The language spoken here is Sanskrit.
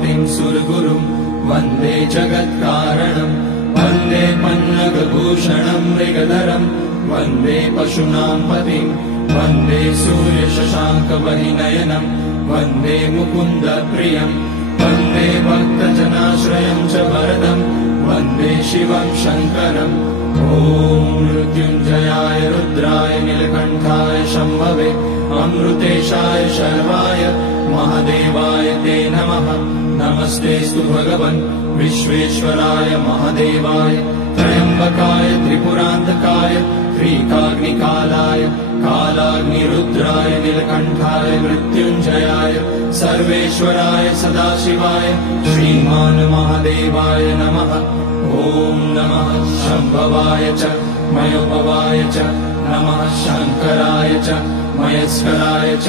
पतिं सुरगुरुं वन्दे जगत्कारणं वन्दे पन्नगभूषणं मृगधरं वन्दे पशूनां पतिं वन्दे सूर्यशशाङ्कवहिनयनं वन्दे मुकुन्दप्रियं वन्दे भक्तजनाश्रयं च वरदं वन्दे शिवं शङ्करम् ॐ मृत्युञ्जयाय रुद्राय नीलकण्ठाय शम्भवे अमृतेशाय शर्वाय महादेवाय ते नमः। नमस्तेऽस्तु भगवन् विश्वेश्वराय महादेवाय त्र्यम्बकाय त्रिपुरान्तकाय त्रिकाग्निकालाय कालाग्निरुद्राय नीलकण्ठाय मृत्युञ्जयाय सर्वेश्वराय सदाशिवाय श्रीमान् महादेवाय नमः। ॐ नमः शम्भवाय च मयोपवाय च नमः शङ्कराय च मयस्कराय च